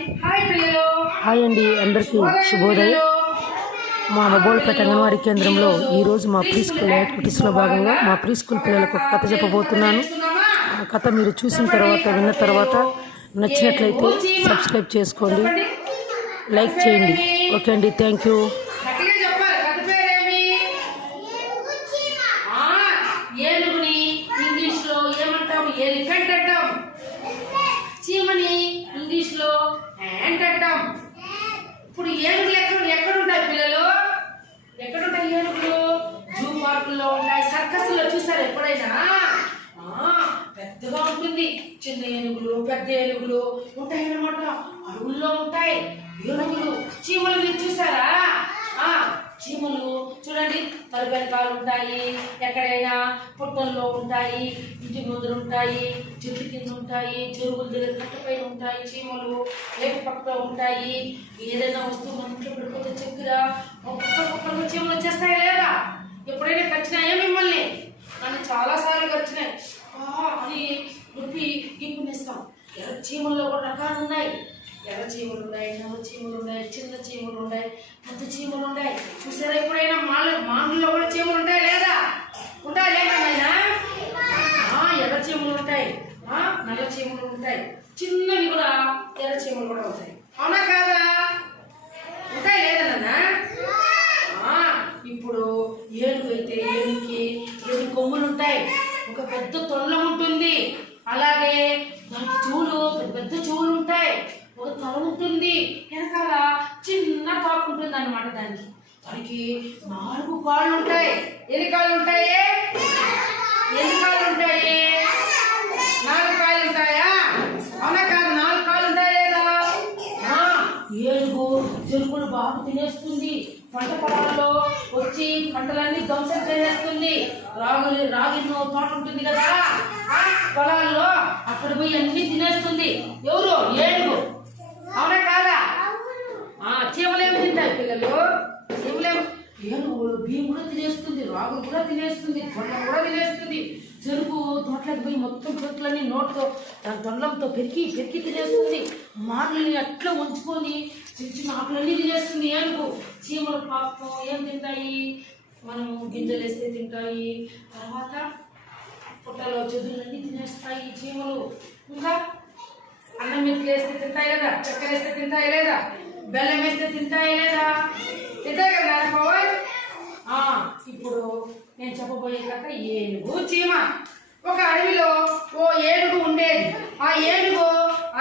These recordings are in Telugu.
హాయ్ అండి, అందరికీ శుభోదయం. మా మొబోల్పేట అంగన్వాడీ కేంద్రంలో ఈరోజు మా ప్రీ స్కూల్ యాక్టివిటీస్లో భాగంగా మా ప్రీ స్కూల్ పిల్లలకు ఒక కథ చెప్పబోతున్నాను. ఆ కథ మీరు చూసిన తర్వాత విన్న తర్వాత నచ్చినట్లయితే సబ్స్క్రైబ్ చేసుకోండి, లైక్ చేయండి. ఓకే అండి, థ్యాంక్ యూ. ఎలిఫెంట్ అంటాం, చీమని ఇంగ్లీష్ లో యాంట్ అంటాం. ఇప్పుడు ఏనుగులు ఎక్కడుంటాయి పిల్లలు? ఎక్కడుంటాయి ఏనుగులు? జూ పార్కుల్లో ఉంటాయి, సర్కస్ లో చూసారు ఎప్పుడైనా? పెద్దగా ఉంటుంది. చిన్న ఏనుగులు పెద్ద ఏనుగులు ఉంటాయి అన్నమాట. అడవుల్లో ఉంటాయి ఏనుగులు. చీమలు మీరు చూసారా? చీమలు చూడండి, తలుపు వెనకాలు ఉంటాయి, ఎక్కడైనా పుట్టల్లో ఉంటాయి, ఇంటి ముందర ఉంటాయి, చెట్టు కింద ఉంటాయి, చెరువుల దగ్గర కట్టపైన ఉంటాయి. చీమలు ఏక పక్కలో ఉంటాయి. ఏదైనా వస్తువు మన ఇంట్లో పడిపోతే చక్కెర ఒక్కొక్క చీమలు వచ్చేస్తాయి లేదా? ఎప్పుడైనా కచ్చినాయా మిమ్మల్ని? నన్ను చాలాసార్లు కచ్చినాయి. అని నొప్పి గీపునేస్తాం. ఎర్ర చీమల్లో కూడా రకాలు ఉన్నాయి. ఎర్ర చీమలు ఉన్నాయి, నల్ల చీమలు ఉన్నాయి, చిన్న చీమలు ఉన్నాయి, పెద్ద చీమలు ఉన్నాయి. చూసారా ఎప్పుడైనా? మానుల్లో కూడా చీమలు ఉంటాయి లేదా? ఉంటాయి లేదా నాయనా? ఎర్ర చీమలు ఉంటాయి, నల్ల చీమలు ఉంటాయి, చిన్నవి కూడా ఎర్ర చీమలు కూడా ఉంటాయి. అవునా కాదా? ఉంటాయి లేదా నాన్న? ఇప్పుడు ఏనుగు అయితే ఏనుగుకి 7 కొమ్ములు ఉంటాయి, ఒక పెద్ద తొండం ఉంటుంది, అలాగే దానికి చెవులు పెద్ద చెవులు ఉంటాయి, ఒక తల ఉంటుంది, వెనకాల చిన్న పాకు ఉంటుంది అన్నమాట. దానికి 4 కాళ్ళు ఉంటాయి. ఎన్ని కాళ్ళు ఉంటాయి? 4 కాళ్ళు ఉంటాయా? అవునా కాదు? 4 కాళ్ళు ఉంటాయి లేదా? ఏనుగు జరుపులు బాగా తినేస్తుంది. పంట పొలాల్లో వచ్చి పంటలన్నీ ధ్వంసం చేసేస్తుంది. రాగి తోట ఉంటుంది కదా పొలాల్లో, అక్కడ పోయి అన్ని తినేస్తుంది. ఎవరు? ఏనుగు. అవునా కాదా? చీమలేమి తింటాయి పిల్లలు? ఏనుగులు బియ్యం కూడా తినేస్తుంది, రాగులు కూడా తినేస్తుంది, తొండం కూడా తినేస్తుంది. చెరుకు తోటలకు పోయి మొత్తం చెట్లన్నీ నోట్తో దాని తొండంతో పెరికి తినేస్తుంది. మార్లని అట్లా ఉంచుకొని చిన్న చిన్న ఆకులన్నీ తినేస్తుంది ఏనుగు. చీమలు పాపం ఏం తింటాయి? మనము గింజలు వేస్తే తింటాయి, తర్వాత పుట్టలో చెదులన్నీ తినేస్తాయి చీమలు. ఇంకా అన్నం మెతులు వేస్తే తింటాయి లేదా? చక్కెర వేస్తే తింటాయి లేదా? బెల్లం వేస్తే తింటాయి లేదా? తింటాయి కదా పవన్? ఇప్పుడు నేను చెప్పబోయే కథ ఏనుగు చీమ. ఒక అడవిలో ఓ ఏనుగు ఉండేది. ఆ ఏనుగు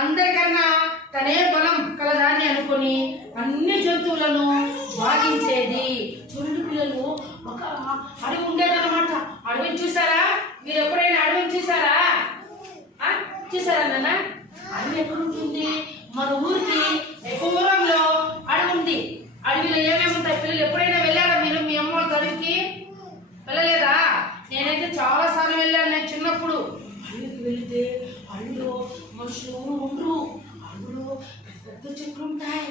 అందరికన్నా తనే బలం కలదాన్ని అనుకొని అన్ని జంతువులను బాధించేది. చూడండి పిల్లలు, ఒక అడవి ఉండేదన్నమాట. అడవిని చూసారా? మీరు ఎప్పుడైనా అడవిని చూసారా? చూసారా నాన్న? అడవి ఎక్కడ ఉంటుంది? మన ఊరికి దూరంలో అడవి ఉంది. అడవిలో ఏమేమి ఉంటాయి? పిల్లలు ఎప్పుడైనా వెళ్ళారా మీరు? మీ అమ్మ వాళ్ళ అడవికి వెళ్ళలేదా? నేనైతే చాలా సార్లు వెళ్ళాను. నేను చిన్నప్పుడు అడవికి వెళితే అడవిలో మనుషులు ఉండరు. అడవిలో పెద్ద చెట్లు ఉంటాయి,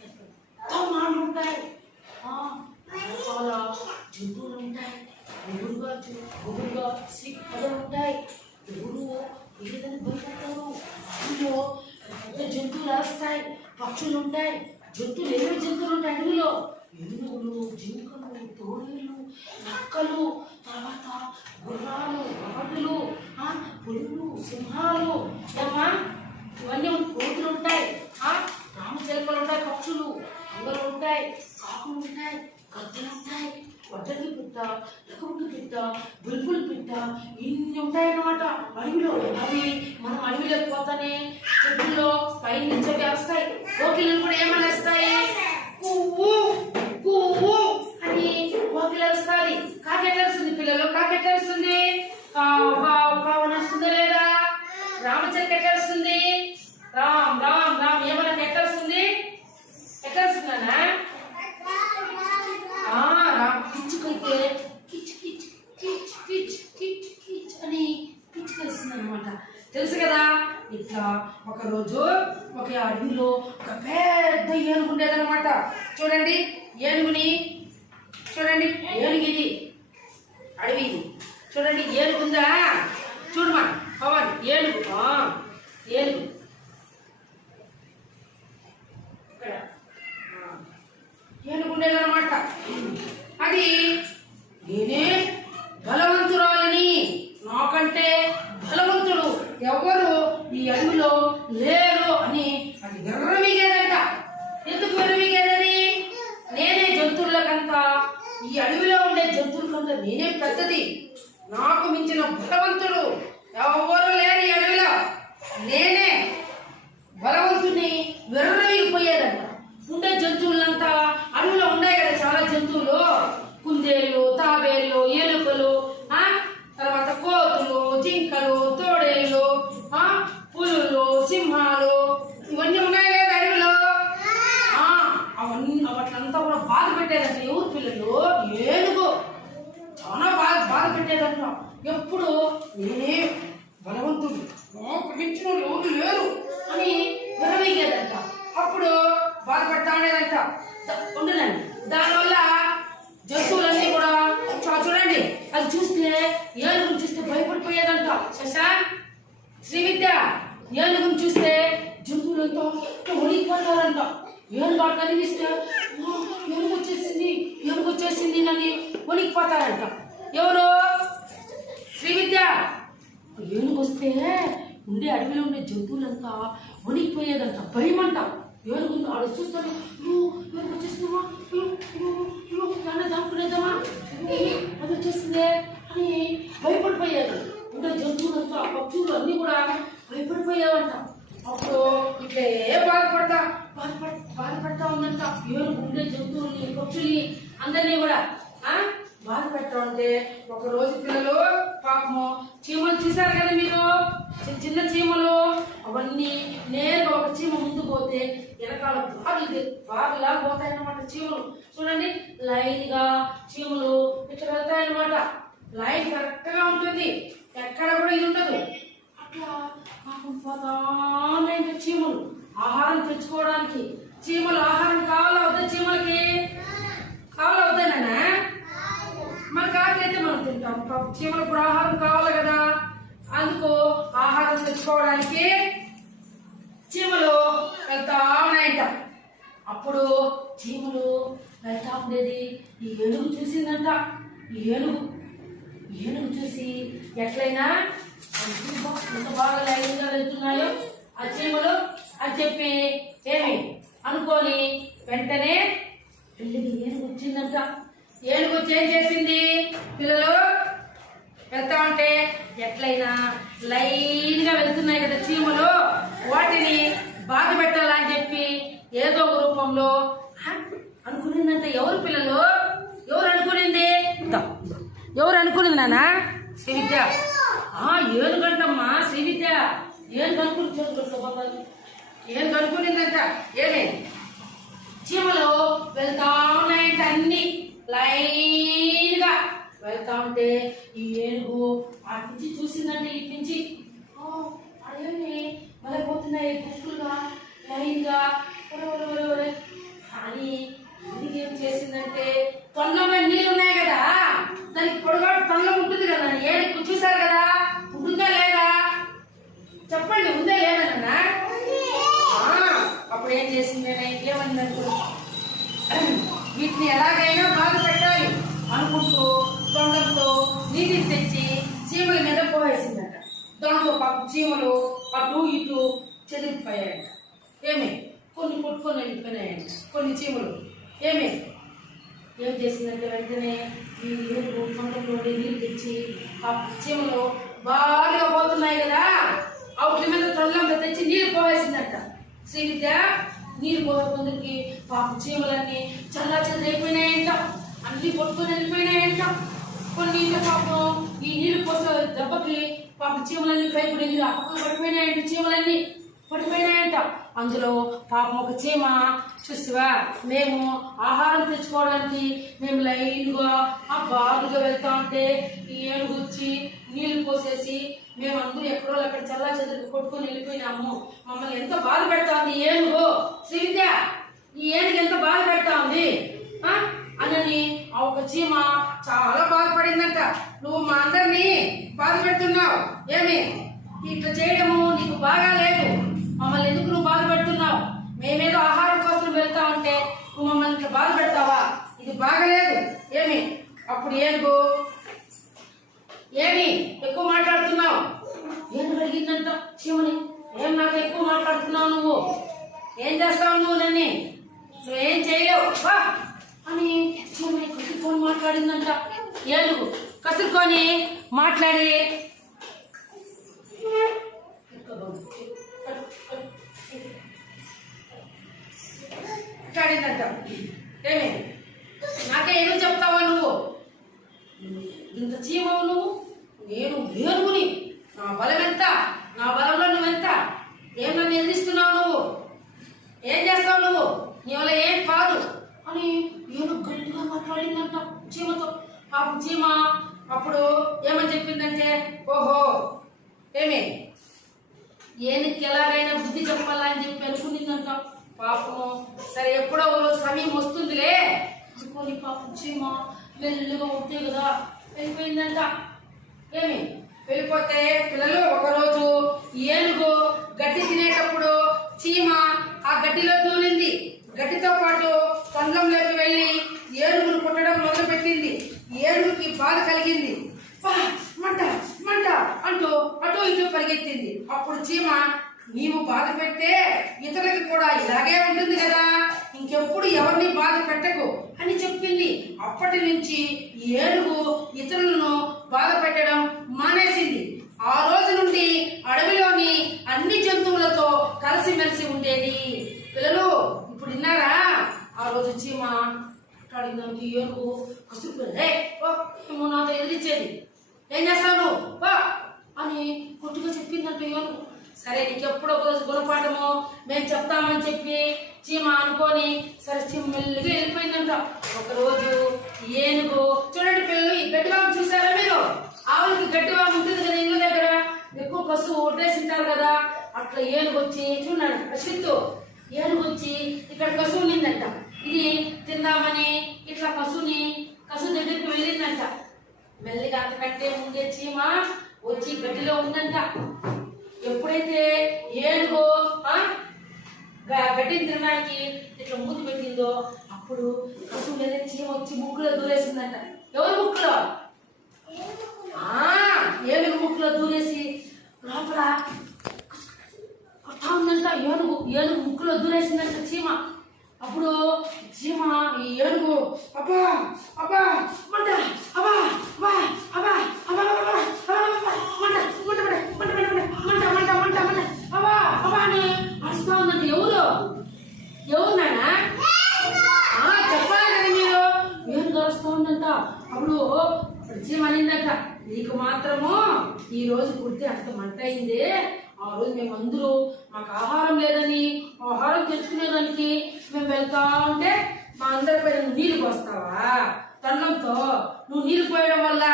పెద్ద మాటలు ఉంటాయి, చాలా జంతువులు ఉంటాయి. గుబురుగా సిక్కలు ఉంటాయి. ఎవరు ఏదైనా భయపడతారు. అడవిలో పెద్ద జంతువులు వస్తాయి, పక్షులు ఉంటాయి. జంతువులు ఏమేమి జంతువులు ఉంటాయి అడవిలో? ఏనుగులు, జింకలు, తోడేళ్ళు, నక్కలు, తర్వాత గుర్రాలు, గాడులు, పులులు, సింహాలు, ఇవన్నీ కోతులు ఉంటాయి, రామచిలకలు ఉంటాయి, పక్షులు, అంగలు ఉంటాయి, కాకులు ఉంటాయి, గద్దలు ఉంటాయి, వడ్డకి పిట్ట, లకుముకి పిట్ట, బుల్బుల్ పిట్ట, ఇన్ని ఉంటాయన్నమాట అడవిలో. అవి మనం అడవిలోకి పోతానే చెట్టుల్లో పైన నుంచి వస్తాయి. కోకిలను కూడా ఏమని వస్తాయి? పువ్వు పువ్వు అని కోకిల వస్తుంది. కాకెట్ల వస్తుంది పిల్లలు? కాకెట్ల వస్తుంది? కావని వస్తుందా లేదా? రామచిలక ఎట్లా వస్తుంది? రామ్ రామ్ రామ్ ఏమన్నా ఎట్లా వస్తుంది? ఎట్లా వస్తుందన్నా? పిచ్చుకైతే కిచ్ కిచ్ కిచ్ కిచ్ కిచ్ కిచ్ అని పిచ్చుకేస్తుంది అనమాట. తెలుసు కదా? ఇట్లా ఒకరోజు ఒక అడవిలో ఒక పెద్ద ఏనుగు ఉండేదన్నమాట. చూడండి ఏనుగుని, చూడండి ఏనుగిది, అడవి ఇది. చూడండి ఏనుగుందా? చూడమా పవన్, ఏనుగు ఏనుగు ఉండేదన్నమాట. అది నేనే బలవంతురాలిని, నాకంటే బలవంతుడు ఎవరు ఈ అడవిలో లేరు అని అది విర్రవీగేదంట. ఎందుకు విర్రవీగేదని? నేనే జంతువులకంతా, ఈ అడవిలో ఉండే జంతువులకంతా నేనే పెద్దది, నాకు మించిన బలవంతుడు ఎవరు లేరు ఈ అడవిలో, నేనే బలవంతుని విర్రవీగిపోయేదంట. ఉండే జంతువులంతా అడవిలో ఉన్నాయి కదా, చాలా జంతువులు, కుందేళ్ళు, తాబేళ్ళు, ఎలుకలు, తర్వాత కోతులు, జింకలు, తోడేళ్ళు, పులులు, సింహాలు, ఇవన్నీ ఉన్నాయి కదా అడవిలో. అవన్నీ వాటిలంతా కూడా బాధ పెట్టేదంట. ఎవరు పిల్లలు? ఏనుగు చాలా బాధ పెట్టేదంట. ఎప్పుడు నేనే బలవంతుడు, నాకు మించిన ఎవరు లేరు అని విరవీగేదంట. అప్పుడు బాధపడతా ఉండేదంట. ఉండనండి, దానివల్ల జంతువులన్నీ కూడా చూడండి, అది చూస్తే ఏనుగును చూస్తే భయపడిపోయేదంట. శశాంక్, శ్రీవిద్య, ఏనుగును చూస్తే జంతువులంతా ఒలిగిపోతారంట. ఏనుగు కనిపిస్తే ఏనుగు వచ్చేసింది అని ఒలిగిపోతారంట. ఎవరు? శ్రీవిద్య. ఏనుగు వస్తే ఉండే అడవిలో ఉండే జంతువులంతా వణికిపోయేదంట, భయమంట. ఏనుగు ఆడ చూస్తాను, ఏనుగు వచ్చేస్తుందమ్మా, దాక్కునేద్దామా, అది వచ్చేస్తుంది అని భయపడిపోయేది. ఉండే జంతువులంతా, పక్షులు అన్నీ కూడా భయపడిపోయేవంట. అప్పుడు ఇట్లే బాధపడతా ఉందంట. ఏనుగు ఉండే జంతువుల్ని, పక్షుల్ని, అందరినీ కూడా బాధ పెట్టా ఉంటే ఒక రోజు పిల్లలు పాపము చీమలు చూసారు కదా మీరు, చిన్న చీమలు, అవన్నీ నేరుగా ఒక చీమ ముందు పోతే వెనకాల బాగులా పోతాయన్నమాట చీమలు. చూడండి, లైన్ గా చీమలు ఇట్లా వెళ్తాయన్నమాట. లైన్ కరెక్ట్ గా ఉంటుంది, ఎక్కడ కూడా ఇది ఉండదు. అట్లా పాపం పోతానే చీమలు ఆహారం తెచ్చుకోవడానికి. చీమలు ఆహారం కావాలా వద్దా? చీమలకి కావాలా వద్దనా? మనకు ఆకలితే మనం తింటాం, చీమలకు కూడా ఆహారం కావాలి కదా. అందుకు ఆహారం తెచ్చుకోవడానికి చీమలు వెళ్తా ఉన్నాయంట. అప్పుడు చీమలు వెళ్తా ఉండేది. ఈ ఏనుగు చూసిందంట. ఈ ఏనుగు చూసి ఎట్లయినా ఎంత బాగా లైన్గా వెళ్తున్నాయో ఆ చీమలు అని చెప్పి ఏమి అనుకోని వెంటనే ఏనుగు వచ్చిందంట. ఏనుగు వచ్చి ఏం చేసింది? పిల్లలు వెళ్తా ఉంటే ఎట్లయినా లైన్ గా వెళ్తున్నాయి కదా చీమలు, వాటిని బాధ పెట్టాలని చెప్పి ఏదో ఒక రూపంలో అనుకునిందంట. ఎవరు పిల్లలు? ఎవరు అనుకునింది? ఎవరు అనుకునింది నాన్న? శ్రీవిద్య. ఏనుగంటమ్మా శ్రీవిద్య. ఏనుగు అనుకునిందంట. ఏమే చీమలు వెళ్తా ఉన్నాయంట, అన్ని లైన్ గా వెళ్తా ఉంటే ఈ ఏనుగు అటు నుంచి చూసిందంటే, ఇటు నుంచి అదేమి వెళ్ళిపోతున్నాయి గుంపులుగా లైన్ గా అని. ఇది ఏం చేసిందంటే, తొండలో నీళ్ళు ఉన్నాయి కదా, దానికి పొడగాటు తొండలో ఉంటుంది కదా. ఏనుగు చూసారు కదా, ఉంటుందా లేదా చెప్పండి? ఉందా లేదా? అప్పుడు ఏం చేసింది? ఏమైందంటే, వీటిని ఎలాగైనా బాధ పెట్టాలి అనుకుంటూ తొండంతో నీటిని తెచ్చి చీమల మీద పోవేసిందట. దాంతో పాపం చీమలు అటు ఇటు చెదిరిపోయాయంట. ఏమి కొన్ని కొట్టుకొని వెళ్ళిపోయినాయంట కొన్ని చీమలు. ఏం చేసిందంటే వెంటనే ఈ నీళ్ళు తొండంలో నీళ్ళు తెచ్చి ఆ చీమలు బాగా పోతున్నాయి కదా, వాటి మీద తొండంతో తెచ్చి నీళ్ళు పోవేసిందట. శ్రీవిద్య, నీళ్ళు పోతుందికి పాపం చీమలన్నీ చల్లా చెదరైపోయినాయంట, అన్ని కొట్టుకొని వెళ్ళిపోయినాయంట. కొన్ని పాపం ఈ నీళ్లు పోసే దెబ్బకి పాపం చీమలన్నీ భయపడి ఆ పక్కన పడిపోయినాయంట, చీమలన్నీ పడిపోయినాయంట. అందులో పాపం ఒక చీమ చూసివా, మేము ఆహారం తెచ్చుకోవడానికి మేము లైన్గా బాగుగా వెళ్తా ఉంటే ఈ ఏనుగు వచ్చి నీళ్లు పోసేసి మేము అందరూ ఎక్కడో అక్కడ చల్లా చెదరికి కొట్టుకొని వెళ్ళిపోయినాము, మమ్మల్ని ఎంత బాధ పెడతా ఉంది ఏనుగు. శ్రీవిద్య, ఈ ఏనుగు ఎంత బాధ పెడతా ఉంది అని ఆ ఒక చీమ చాలా బాధపడిందంట. నువ్వు మా అందరినీ బాధ పెడుతున్నావు, ఏమి ఇట్లా చేయడము నీకు బాగా లేదు, మమ్మల్ని ఎందుకు నువ్వు బాధ పెడుతున్నావు? మేమేదో ఆహారం కోసం వెళ్తా ఉంటే నువ్వు మమ్మల్ని ఇట్లా బాధ పెడతావా బాగలేదు ఏమి అప్పుడు ఏనుగు ఏమి ఎక్కువ మాట్లాడుతున్నావు ఏనుగు అడిగిందంట చీమని ఏం నాకు ఎక్కువ మాట్లాడుతున్నావు నువ్వు ఏం చేస్తావు నువ్వు నువ్వేం చేయలేవు వా అని చీమని కసురుకొని మాట్లాడిందంట ఏనుగు కసురుకొని మాట్లాడి మాట్లాడిందంట ఏమి నాకే ఏదో చెప్తావా నువ్వు ఇంత చీమవు నువ్వు నేను ఏనుగుని నా బలం ఎంత నా బలంలో నువ్వెంత ఏం నన్ను ఎదిరిస్తున్నావు నువ్వు ఏం చేస్తావు నువ్వు నీ వల్ల ఏం కాదు అని ఏనుగు గట్టిగా మాట్లాడిందంట చీమతో పాపం చీమ అప్పుడు ఏమని చెప్పిందంటే ఓహో ఏమి ఏనుగుకి ఎలాగైనా బుద్ధి చెప్పాలని చెప్పి అనుకునిందంట పాపము సరే ఎప్పుడో సమయం వస్తుందిలే అనుకోని పాపం చీమ మెల్లుగా ఉంటే కదా వెళ్ళిపోయిందంట ఏమి వెళ్ళిపోతే పిల్లలు ఒకరోజు ఏనుగు గడ్డి తినేటప్పుడు చీమ ఆ గడ్డిలో దూరింది గడ్డితో పాటు తొండంలోకి వెళ్ళి ఏనుగును కొట్టడం మొదలు పెట్టింది ఏనుగుకి బాధ కలిగింది మంట మంట అంటూ అటు ఇటు పరిగెత్తింది అప్పుడు చీమ నీవు బాధ పెడితే ఇతరులకి కూడా ఇలాగే ఉంటుంది కదా ఇంకెప్పుడు ఎవరిని బాధ పెట్టకు అని చెప్పింది అప్పటి నుంచి ఏనుగు ఇతరులను బాధ పెట్టడం మానేసింది ఆ రోజు నుండి అడవిలోని అన్ని జంతువులతో కలిసిమెలిసి ఉండేది పిల్లలు ఇప్పుడు విన్నారా ఆ రోజు చీమ అడిగినానికి ఏనుగు కసురుకునే నాతో ఎదిరించేది ఏం చేస్తాను వా అని కొట్టుగా చెప్పిందంట ఏనుగు సరే నీకు ఎప్పుడో ఒక రోజు గుణపాఠము మేము చెప్తామని చెప్పి చీమ అనుకొని సరే చీమ మెల్లిగా వెళ్ళిపోయిందంట ఒకరోజు ఏనుగు చూడండి పిల్లలు ఈ గడ్డివాము చూసారా మీరు ఆవులకి గడ్డివాము ఉంటుంది కదా ఇల్లు దగ్గర ఎక్కువ పశువు ఒడ్డేసింటారు కదా అట్లా ఏనుగు వచ్చి చూడండి అశ్విత్తు ఏనుగు వచ్చి ఇక్కడ కసువు నిందంట ఇది తిందామని ఇట్లా కసువు దగ్గరికి వెళ్ళిందంట మెల్లిగా అంతకంటే ముందే చీమ వచ్చి గడ్డిలో ఉందంట ఎప్పుడైతే ఏనుగు గడ్డిని తినడానికి ఇట్లా మూతి పెట్టిందో అప్పుడు కసువు మీద చీమ వచ్చి ముక్కులో దూరేసిందంట ఎవరు ముక్కులో ఏనుగు ముక్కులో దూరేసి లోపల కొట్టా ఉందంట ఏనుగు ముక్కులో దూరేసిందంట చీమ అప్పుడు చీమ ఈ ఏనుగు అబ్బా అబ్బా మంట అబ్బా అబ్బా అబ్బా అబ్బా మంట మంట మంట మంట మంట మంట మంట అబ్బా అబ్బా అని అరుస్తా ఉందంట ఎవరు నానా చెప్పాలి కదా మీరు ఏనుగు అరుస్తా ఉందంట అప్పుడు చీమ అనిందంట నీకు మాత్రము ఈ రోజు పుడితే అంత మంట అయింది ఆ రోజు మేము అందరూ మాకు ఆహారం లేదని ఆహారం తెచ్చుకునేదానికి మేము వెళ్తా ఉంటే మా అందరి పైన నీళ్లు పోస్తావా తన్నంతో నువ్వు నీళ్లు పోయడం వల్ల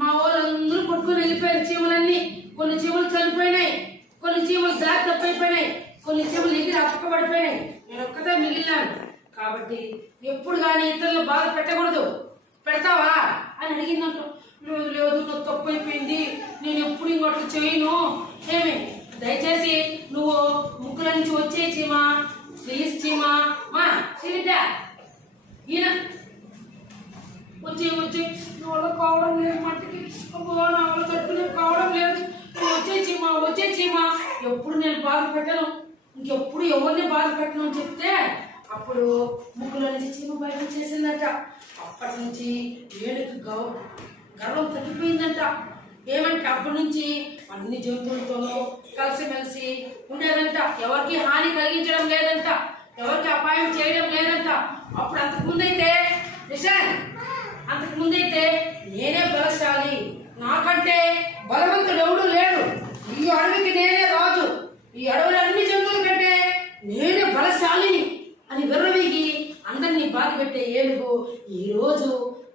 మా వాళ్ళందరూ కొట్టుకుని వెళ్ళిపోయారు చీమలన్నీ కొన్ని చీమలు చనిపోయినాయి కొన్ని చీమలు దారి తప్పైపోయినాయి కొన్ని చీమలు ఎగిరి అప్పకబడిపోయినాయి నేను ఒక్కటే మిగిలినాను కాబట్టి ఎప్పుడు కానీ ఇతరులు బాధ పెట్టకూడదు పెడతావా అని అడిగిందంట లేదు నాకు తప్పు అయిపోయింది నేను ఎప్పుడు ఇంకోటి చేయను ఏమి దయచేసి నువ్వు ముక్కుల నుంచి వచ్చే చీమా ప్లీజ్ చీమా మా చీలిద్దా ఈయన వచ్చి నా వల్ల కావడం లేదు మట్టికి నా వల్ల తట్టుకునే కావడం లేదు వచ్చే చీమా ఎప్పుడు నేను బాధ పెట్టను ఇంకెప్పుడు ఎవరిని బాధ పెట్టను అని చెప్తే అప్పుడు ముక్కులో నుంచి చీమ బయట చేసిందట అప్పటి నుంచి ఏనుగు గర్వం తగ్గిపోయిందంట ఏమంటే అప్పటి నుంచి అన్ని జంతువులతోనూ కలిసిమెలిసి ఉండేదంట ఎవరికి హాని కలిగించడం లేదంట ఎవరికి అపాయం చేయడం లేదంట అప్పుడు అంతకు ముందైతే నేనే బలశాలి నాకంటే బలవంతుడు ఎవడు లేడు ఈ అడవికి నేనే రాజు ఈ అడవులు అన్ని జంతువుల కంటే నేనే బలశాలిని అని విర్రవీగి అందరినీ బాధ పెట్టే ఏనుగు ఈ రోజు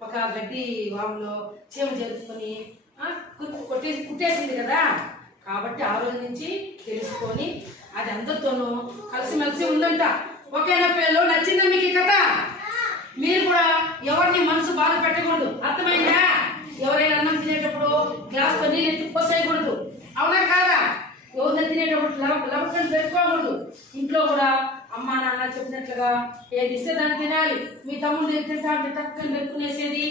ఒక గడ్డి వాములో చీమ జరుపుకొని కుట్టేసింది కదా కాబట్టి ఆ రోజు నుంచి తెలుసుకొని అది అందరితోనూ కలిసిమెలిసి ఉందంట. ఓకేనా పిల్లలు? నచ్చిందా మీకు ఈ కథ? మీరు కూడా ఎవరిని మనసు బాధ పెట్టకూడదు, అర్థమైందా? ఎవరైనా అన్నం తినేటప్పుడు గ్లాస్ తో నీళ్ళు ఎత్తి పోసేయకూడదు, అవునా కాదా? ఎవరిని తినేటప్పుడు లవకం పెట్టుకోకూడదు. ఇంట్లో కూడా అమ్మా నాన్న చెప్పు వచ్చినట్లుగా ఏది ఇస్తే దాన్ని తినాలి. మీ తమ్ముడు తింటా అంటే టక్కని పెట్టుకునేసేది,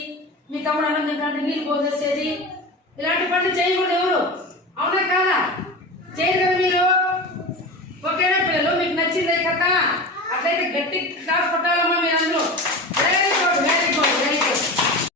మీ తమ్ముడు అన్నం తింటా అంటే నీళ్ళు పోసేసేది, ఇలాంటి పనులు చేయకూడదు ఎవరు. అవునా కాదా? చేయరు కదా మీరు. ఓకేనా పిల్లలు? మీకు నచ్చిందే కథ? అట్లయితే గట్టి క్లాస్ కొట్టాలమ్మా మీరు అందరూ.